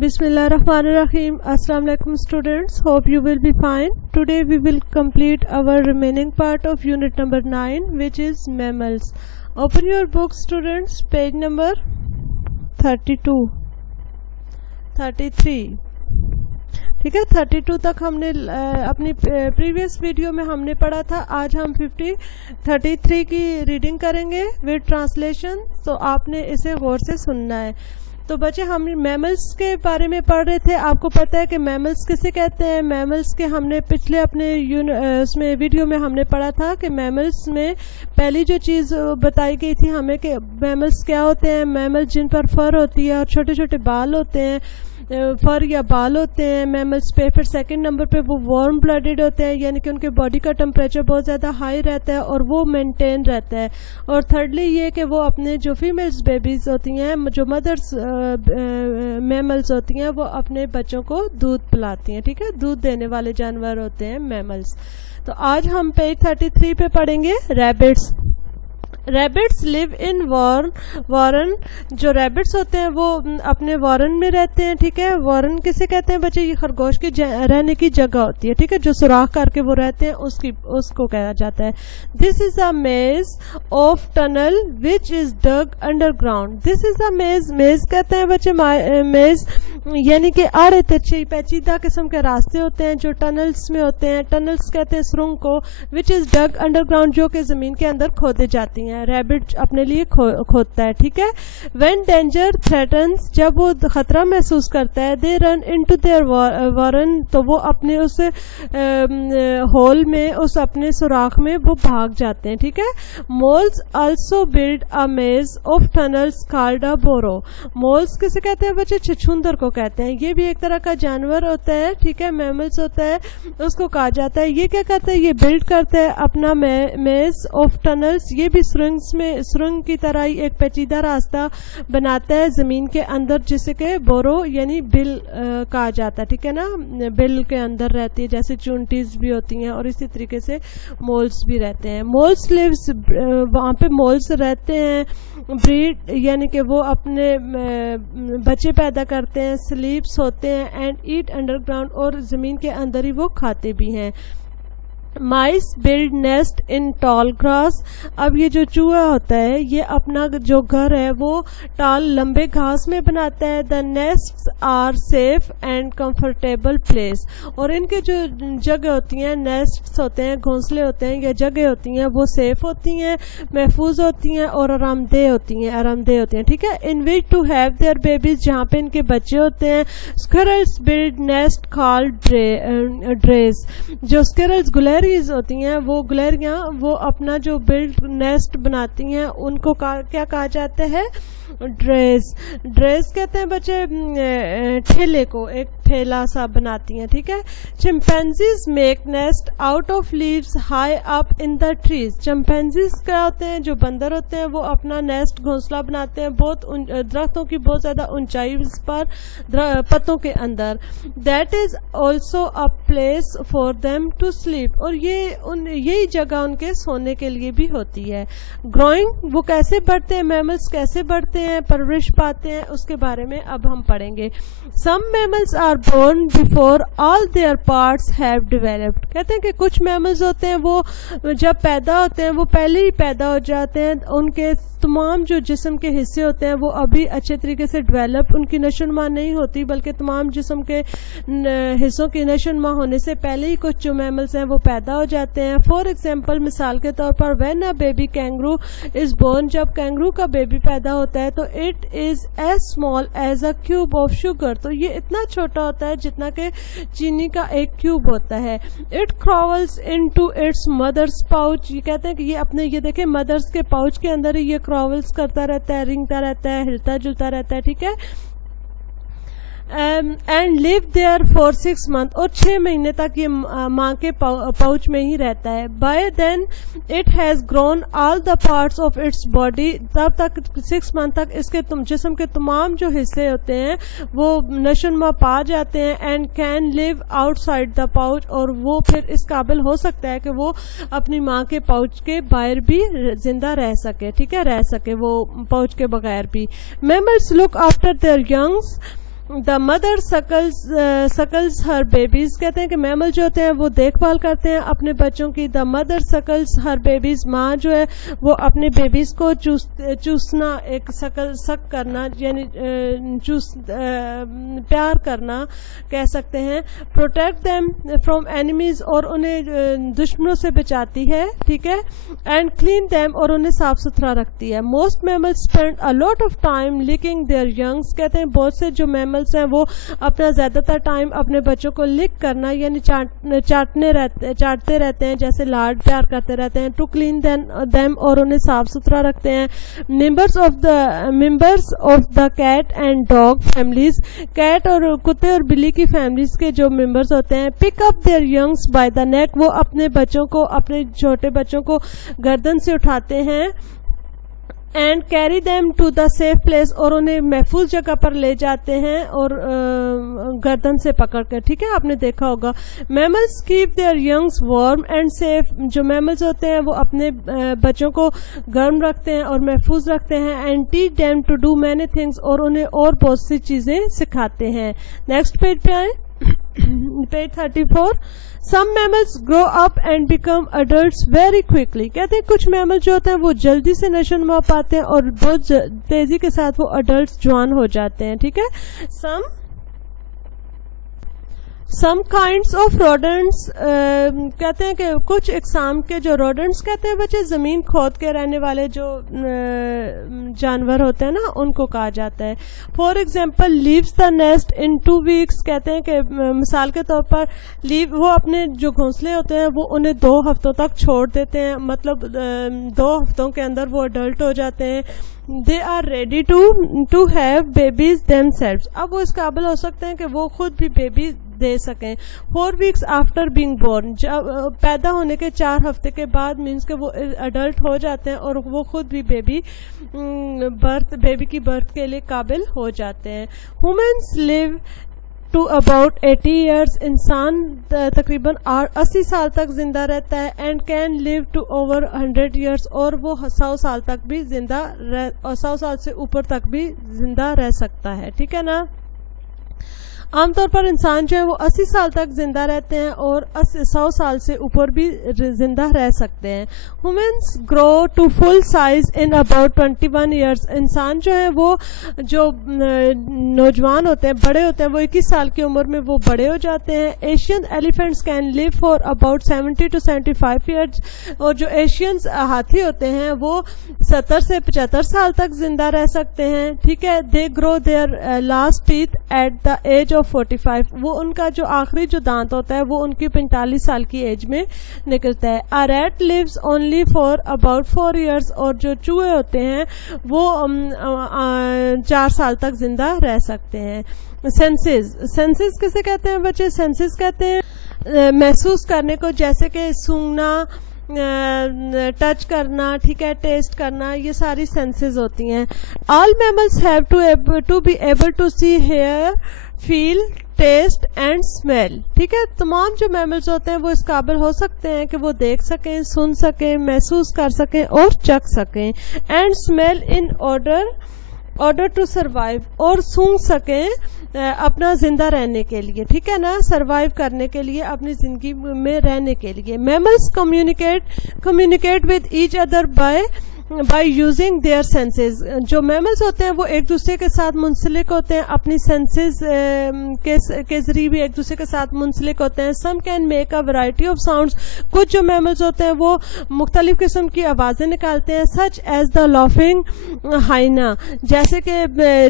Bismillahirrahmanirrahim. Assalamu alaikum students. Hope you will be fine. Today we will complete our remaining part of unit number 9, which is mammals. Open your book students, page number 32, 33. ٹھیک ہے 32 تک ہم نے اپنی previous video میں ہم نے پڑھا تھا. آج ہم 33 کی ریڈنگ کریں گے ود ٹرانسلیشن. تو آپ نے اسے غور سے سننا ہے. تو بچے ہم میملس کے بارے میں پڑھ رہے تھے. آپ کو پتہ ہے کہ میملس کسے کہتے ہیں. میملس کے ہم نے پچھلے اپنے اس میں ویڈیو میں ہم نے پڑھا تھا کہ میملس میں پہلی جو چیز بتائی گئی تھی ہمیں کہ میملس کیا ہوتے ہیں. میملس جن پر فر ہوتی ہے اور چھوٹے چھوٹے بال ہوتے ہیں, فر یا بال ہوتے ہیں میملس پہ. پھر سیکنڈ نمبر پہ وہ وارم بلڈڈ ہوتے ہیں, یعنی کہ ان کے باڈی کا ٹمپریچر بہت زیادہ ہائی رہتا ہے اور وہ مینٹین رہتا ہے. اور تھرڈلی یہ کہ وہ اپنے جو فیمیلز بیبیز ہوتی ہیں, جو مدرس میملز ہوتی ہیں, وہ اپنے بچوں کو دودھ پلاتی ہیں. ٹھیک ہے, دودھ دینے والے جانور ہوتے ہیں میملز. تو آج ہم پیج 33 پہ پڑھیں گے ریبٹس. ریبٹس لیو ان وارن. جو ریبٹس ہوتے ہیں وہ اپنے وارن میں رہتے ہیں. ٹھیک ہے, وارن کسے کہتے ہیں بچے؟ یہ خرگوش کی رہنے کی جگہ ہوتی ہے. ٹھیک ہے, جو سوراخ کر کے وہ رہتے ہیں اس کو کہا جاتا ہے. دس is a maze of tunnel which is dug underground. This is a maze. Maze کہتے ہیں بچے میز یعنی کہ آڑے تچھے پیچیدہ قسم کے راستے ہوتے ہیں جو ٹنلز میں ہوتے ہیں. ٹنلز کہتے ہیں سرنگ کو. وچ از ڈگ انڈر گراؤنڈ, جو کہ زمین کے اندر کھودے جاتی ہیں. ریبٹ اپنے لیے کھودتا ہے. ٹھیک ہے, وین ڈینجر تھریٹنس, جب وہ خطرہ محسوس کرتا ہے, دے رن انٹو دیئر وارن, تو وہ اپنے اس ہول میں, اس اپنے سوراخ میں وہ بھاگ جاتے ہیں. ٹھیک ہے, moles also build a maze of tunnels called a borrow. Moles کسے کہتے ہیں بچے؟ چھچھندر کو کہتے ہیں. یہ بھی ایک طرح کا جانور ہوتا ہے. ٹھیک ہے, میملز ہوتا ہے, اس کو کہا جاتا ہے. یہ کیا کرتا ہے؟ یہ بلڈ کرتا ہے اپنا میز آف ٹنلز. یہ بھی سرنگ کی طرح ہی ایک پیچیدہ راستہ بناتا ہے زمین کے اندر, جسے کہ بورو یعنی بل کہا جاتا ہے. ٹھیک ہے نا, بل کے اندر رہتی ہے, جیسے چونٹیز بھی ہوتی ہیں اور اسی طریقے سے مولز بھی رہتے ہیں. مولز لیوز, وہاں پہ مولز رہتے ہیں. بریڈ یعنی کہ وہ اپنے بچے پیدا کرتے ہیں. سلیپس ہوتے ہیں اینڈ ایٹ انڈر گراؤنڈ, اور زمین کے اندر ہی وہ کھاتے بھی ہیں. مائس بلڈ نیسٹ ان ٹال گراس. اب یہ جو چوہا ہوتا ہے یہ اپنا جو گھر ہے وہ ٹال لمبے گھاس میں بناتا ہے. The nest are safe and comfortable place. اور ان کے جو جگہ ہوتی ہیں, نیسٹ ہوتے ہیں, گھونسلے ہوتے ہیں یا جگہ ہوتی ہیں, وہ سیف ہوتی ہیں, محفوظ ہوتی ہیں اور آرام دہ ہوتی ہیں. ٹھیک ہے, ان وچ ٹو ہیو دیئر بیبیز, جہاں پہ ان کے بچے ہوتے ہیں. اسکرلز بلڈ نیسٹ کالڈ ڈریز. جو اسکرلز گلیریز ہوتی ہیں, وہ گلیریاں وہ اپنا جو بلڈ نیسٹ بناتی ہیں, ان کو کیا کہا جاتا ہے؟ ڈریز. ڈریز کہتے ہیں بچے ٹھیلے کو, ایک ٹھیلا سا بناتی ہیں. ٹھیک ہے, chimpanzees make nest out of leaves high up in the trees. Chimpanzees کیا ہوتے ہیں؟ جو بندر ہوتے ہیں, وہ اپنا نیسٹ گھونسلہ بناتے ہیں بہت درختوں کی بہت زیادہ اونچائی پر, پتوں کے اندر. That is also a place for them to sleep. اور یہی جگہ ان کے سونے کے لیے بھی ہوتی ہے. گروئنگ, وہ کیسے بڑھتے ہیں, میملس کیسے بڑھتے ہیں, پرورش پاتے ہیں, اس کے بارے میں اب ہم پڑھیں گے. Some mammals are born before all their parts have developed. کہتے ہیں کہ کچھ میملز ہوتے ہیں وہ جب پیدا ہوتے ہیں وہ پہلے ہی پیدا ہو جاتے ہیں, ان کے تمام جو جسم کے حصے ہوتے ہیں وہ ابھی اچھے طریقے سے ڈیولپ, ان کی نشو نما نہیں ہوتی, بلکہ تمام جسم کے حصوں کی نشو نما ہونے سے پہلے ہی کچھ جو میملز ہیں وہ پیدا ہو جاتے ہیں. فار ایگزامپل, مثال کے طور پر, when a baby kangaroo is born, جب کینگرو کا بیبی پیدا ہوتا ہے تو it is as small as a cube of sugar. تو یہ اتنا چھوٹا ہوتا ہے جتنا کہ چینی کا ایک کیوب ہوتا ہے. اٹ کراولز انٹو اٹس مدرس پاؤچ. یہ کہتے ہیں کہ یہ اپنے, یہ دیکھیں مدرس کے پاؤچ کے اندر ہی یہ کراولز کرتا رہتا ہے, رینگتا رہتا ہے, ہلتا جلتا رہتا ہے. ٹھیک ہے, and live there for 6 months, اور 6 مہینے تک یہ ماں کے پاؤچ میں ہی رہتا ہے. By then it has grown all the parts of its body. تب تک 6 months تک اس کے جسم کے تمام جو حصے ہوتے ہیں وہ نشو نما پا جاتے ہیں. And can live outside the pouch, اور وہ پھر اس قابل ہو سکتا ہے کہ وہ اپنی ماں کے پاؤچ کے باہر بھی زندہ رہ سکے. ٹھیک ہے, رہ سکے وہ پاؤچ کے بغیر بھی. Mammals look after their youngs the mother suckles her babies, کہتے ہیں کہ میمل جو ہوتے ہیں وہ دیکھ بھال کرتے ہیں اپنے بچوں کی. دا مدر سکلز ہر بیبیز، ماں جو ہے وہ اپنے بیبیز کو چوسنا، ایک سک کرنا یعنی پیار کرنا کہہ سکتے ہیں. پروٹیکٹ دیم فرام اینیمیز، اور انہیں دشمنوں سے بچاتی ہے، ٹھیک ہے. اینڈ کلین دیم، اور انہیں صاف ستھرا رکھتی ہے. Most mammal spend a lot of time licking their youngs, کہتے ہیں بہت سے جو میملس ہیں وہ اپنا زیادہ تر ٹائم اپنے بچوں کو لک کرنا یعنی چاٹتے رہتے ہیں، جیسے لاڈ پیار کرتے رہتے ہیں. ٹو کلین دیم، اور انہیں صاف ستھرا رکھتے ہیں. Members of the cat and dog families, cat اور کتے اور بلی کی فیملیز کے جو ممبرس ہوتے ہیں. پک اپ دیئر ینگس بائی دا نیک، وہ اپنے بچوں کو، اپنے چھوٹے بچوں کو گردن سے اٹھاتے ہیں. And carry them to the safe place, اور انہیں محفوظ جگہ پر لے جاتے ہیں اور گردن سے پکڑ کر، ٹھیک ہے. آپ نے دیکھا ہوگا. Mammals keep their youngs warm and safe, جو میملس ہوتے ہیں وہ اپنے بچوں کو گرم رکھتے ہیں اور محفوظ رکھتے ہیں. And teach them to do many things, اور انہیں اور بہت سی چیزیں سکھاتے ہیں. نیکسٹ پیج پہ آئیں. Page 34. Some mammals grow up and become adults very quickly, کہتے ہیں کچھ میمل جو ہوتے ہیں وہ جلدی سے نشو نما پاتے ہیں اور بہت تیزی کے ساتھ وہ اڈلٹس جوان ہو جاتے ہیں، ٹھیک ہے. سم کائنڈس آف روڈنٹس، کہتے ہیں کہ کچھ اقسام کے جو روڈنٹس کہتے ہیں بچے زمین کھود کے رہنے والے جو جانور ہوتے ہیں نا ان کو کہا جاتا ہے. For example leaves the nest in 2 weeks، کہتے ہیں کہ مثال کے طور پر وہ اپنے جو گھونسلے ہوتے ہیں وہ انہیں 2 ہفتوں تک چھوڑ دیتے ہیں، مطلب 2 ہفتوں کے اندر وہ اڈلٹ ہو جاتے ہیں. They are ready to have babies themselves، اب وہ اس قابل ہو سکتے ہیں کہ وہ خود بھی بیبی دے سکیں. 4 weeks after being born، جب پیدا ہونے کے 4 ہفتے کے بعد مینس کہ وہ اڈلٹ ہو جاتے ہیں اور وہ خود بھی بیبی کی برتھ کے لیے قابل ہو جاتے ہیں. Humans live to about 80 years، انسان تقریباً 80 سال تک زندہ رہتا ہے. And can live to over 100 years، اور وہ 100 سال تک بھی 100 سال سے اوپر تک بھی زندہ رہ سکتا ہے، ٹھیک ہے نا. عام طور پر انسان جو ہے وہ 80 سال تک زندہ رہتے ہیں اور 100 سال سے اوپر بھی زندہ رہ سکتے ہیں. Humans grow to full size in about 21 years، انسان جو ہے وہ جو نوجوان ہوتے ہیں، بڑے ہوتے ہیں، وہ 21 سال کی عمر میں وہ بڑے ہو جاتے ہیں. Asian elephants can live for about 70 to 75 years، اور جو ایشینز ہاتھی ہوتے ہیں وہ 70 سے 75 سال تک زندہ رہ سکتے ہیں، ٹھیک ہے. They grow their last teeth at the age of 45، وہ ان کا جو آخری جو دانت ہوتا ہے وہ ان کی 45 سال کی ایج میں نکلتا ہے. A rat lives only for about 4 years، اور جو چوہے ہوتے ہیں وہ 4 سال تک زندہ رہ سکتے ہیں. سینسز کسے کہتے ہیں بچے؟ سینسز کہتے ہیں محسوس کرنے کو، جیسے کہ سونگنا، ٹچ کرنا، ٹھیک ہے، ٹیسٹ کرنا، یہ ساری سینسز ہوتی ہیں. All mammals have to be able to see, hear, feel, taste and smell, ٹھیک ہے. تمام جو میملز ہوتے ہیں وہ اس قابل ہو سکتے ہیں کہ وہ دیکھ سکیں، سن سکیں، محسوس کر سکیں اور چکھ سکیں. And smell in order to survive, اور سونگ سکیں اپنا زندہ رہنے کے لیے، ٹھیک ہے نا، سروائیو کرنے کے لیے، اپنی زندگی میں رہنے کے لیے. Mammals communicate with each other by using their senses, جو میملس ہوتے ہیں وہ ایک دوسرے کے ساتھ منسلک ہوتے ہیں اپنی سینسز کے ذریعے بھی ایک دوسرے کے ساتھ منسلک ہوتے ہیں. Some can make a variety of sounds, کچھ جو میملس ہوتے ہیں وہ مختلف قسم کی آوازیں نکالتے ہیں. سچ ایز دا لافنگ ہائنا، جیسے کہ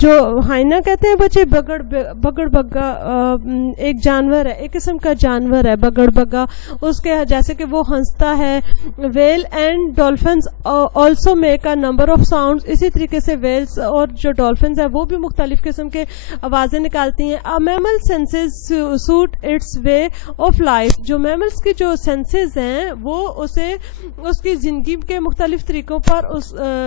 جو ہائنا کہتے ہیں بچے بگڑ بگا، ایک جانور ہے، ایک قسم کا جانور ہے بگڑ بگا، اس کے جیسے کہ وہ ہنستا ہے. Whale and dolphins also make a number of sounds, اسی طریقے سے ویلز اور جو ڈولفنز ہیں وہ بھی مختلف قسم کے آوازیں نکالتی ہیں. A mammal senses suit its way of life، جو میملس کی جو سینسز ہیں وہ اسے اس کی زندگی کے مختلف طریقوں پر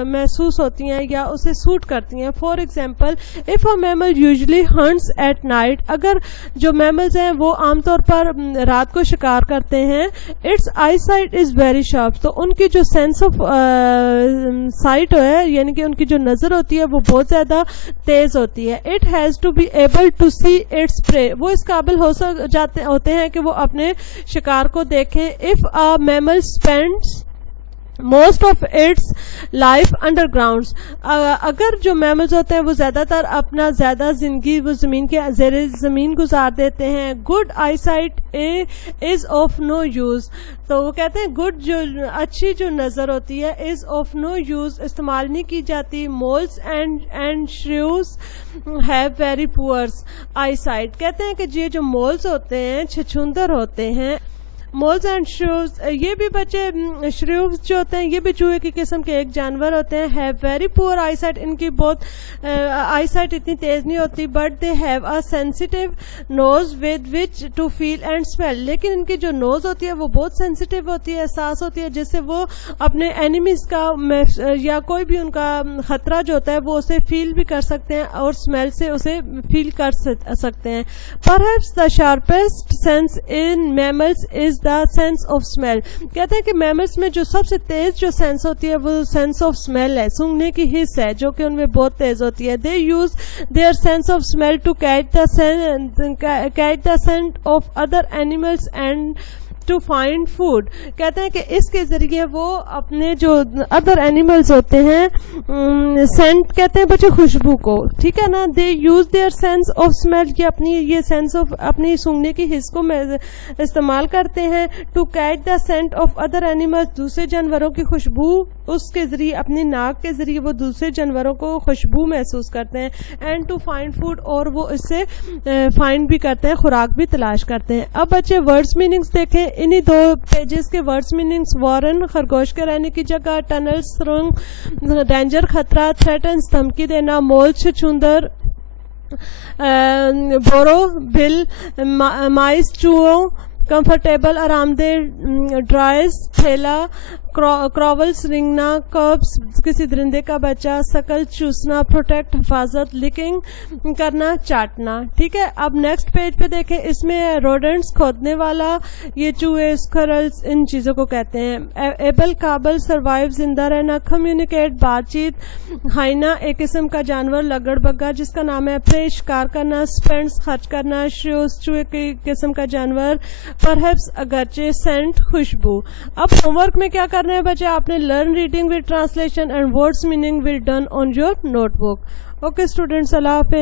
محسوس ہوتی ہیں یا اسے سوٹ کرتی ہیں. For example if a mammal usually hunts at night، اگر جو میملز ہیں وہ عام طور پر رات کو شکار کرتے ہیں. its eyesight is very sharp، تو ان کی جو سینس آف سائٹ ہے یعنی کہ ان کی جو نظر ہوتی ہے وہ بہت زیادہ تیز ہوتی ہے. It has to be able to see its prey, وہ اس قابل ہوتے ہیں کہ وہ اپنے شکار کو دیکھیں. If a mammal spends most of its life underground, اگر جو میملز ہوتے ہیں وہ زیادہ تر اپنا زیادہ زندگی وہ زمین کے زیر زمین گزار دیتے ہیں. Good eyesight is of no use, تو وہ کہتے ہیں گڈ جو اچھی جو نظر ہوتی ہے از آف نو یوز, استعمال نہیں کی جاتی. Moles and shrews have very poor I site, کہتے ہیں کہ یہ جو مولس ہوتے ہیں چھچھندر ہوتے ہیں. مولز اینڈ شریوز, یہ بھی بچے شریوز جو ہوتے ہیں یہ بھی چوہے کی قسم کے ایک جانور ہوتے ہیں. Have very poor I site, ان کی بہت آئی سائٹ اتنی تیز نہیں ہوتی. But they have a sensitive nose with which to feel and smell, لیکن ان کی جو نوز ہوتی ہے وہ بہت سینسیٹیو ہوتی ہے, حساس ہوتی ہے, جس سے وہ اپنے اینیمیز کا یا کوئی بھی ان کا خطرہ جو ہوتا ہے وہ اسے فیل بھی کر سکتے ہیں اور اسمیل سے اسے فیل کر سکتے ہیں. Perhaps the sharpest sense in mammals is the sense of smell, کہتے ہیں کہ میملز میں جو سب سے تیز جو سینس ہوتی ہے وہ سینس آف اسمیل ہے, سونگھنے کی حس ہے جو کہ ان میں بہت تیز ہوتی ہے. They use their sense of smell to catch the scent of other animals and to find food, کہتے ہیں کہ اس کے ذریعے وہ اپنے جو ادر اینیملز ہوتے ہیں سینٹ کہتے ہیں بچے خوشبو کو, ٹھیک ہے نا. They use their sense of smell, کہ اپنی یہ سینس آف اپنی سونگھنے کی حس کو استعمال کرتے ہیں. To catch the scent of other animals, دوسرے جانوروں کی خوشبو اس کے ذریعے اپنی ناک کے ذریعے وہ دوسرے جانوروں کو خوشبو محسوس کرتے ہیں. اینڈ ٹو فائنڈ فوڈ, اور وہ اس سے فائنڈ بھی کرتے ہیں, خوراک بھی تلاش کرتے ہیں. اب بچے ورڈز میننگز دیکھیں, انہی 2 پیجز کے ورڈز میننگز. وارن خرگوش کے رہنے کی جگہ, ٹنل سرنگ ڈینجر خطرہ, تھریٹنس دھمکی دینا, مول چھچھندر, بورو بل مائس چوہوں, کمفرٹیبل آرام دہ, ڈرائز تھیلا, کراولز رنگنا, کربس کسی درندے کا بچہ, سکل چوسنا, پروٹیکٹ حفاظت, لکنگ کرنا چاٹنا. ٹھیک ہے, اب نیکسٹ پیج پہ دیکھیں, اس میں روڈنٹس کھودنے والا, یہ چوہے اسکرلز ان چیزوں کو کہتے ہیں. ایبل قابل, سروائیو زندہ رہنا, کمیونیکیٹ بات چیت, ہائنا ایک قسم کا جانور لگڑ بگا جس کا نام ہے, پرے شکار کرنا, اسپینڈس خرچ کرنا, شریوز چوہے کی قسم کا جانور, پرہیپس اگرچہ, سینٹ خوشبو. اب ہوم ورک میں کیا کرنا ہے بچے, آپ نے learn reading with translation and words meaning will done on your notebook. Okay students, اللہ حافظ.